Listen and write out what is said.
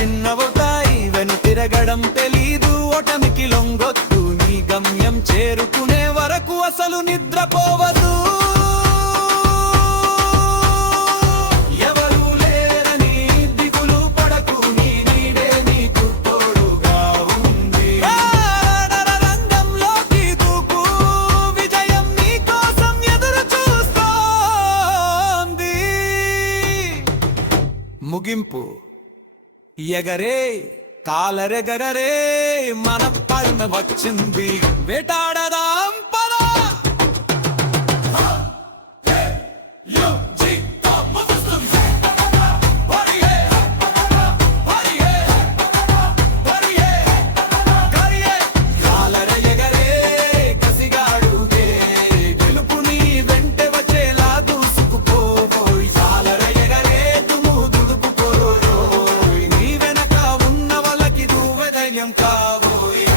చిన్నవుతాయి, వెను తిరగడం తెలీదు, ఓటమికి లొంగొద్దు, నీ గమ్యం చేరుకునే వరకు అసలు నిద్రపోవద్దు. ఎవరు లేరని దిగులు పడకు, నీ నీడే నీకు తోడుగా ఉంది. రంగంలోకి దూకు, విజయం నీ కోసం ఎదురు చూస్తోంది. ముగింపు ఎగరే కాలరెగరే, మన పరమ వచ్చింది, వేటాడదాం పదా. ధైర్యం కాబోయే.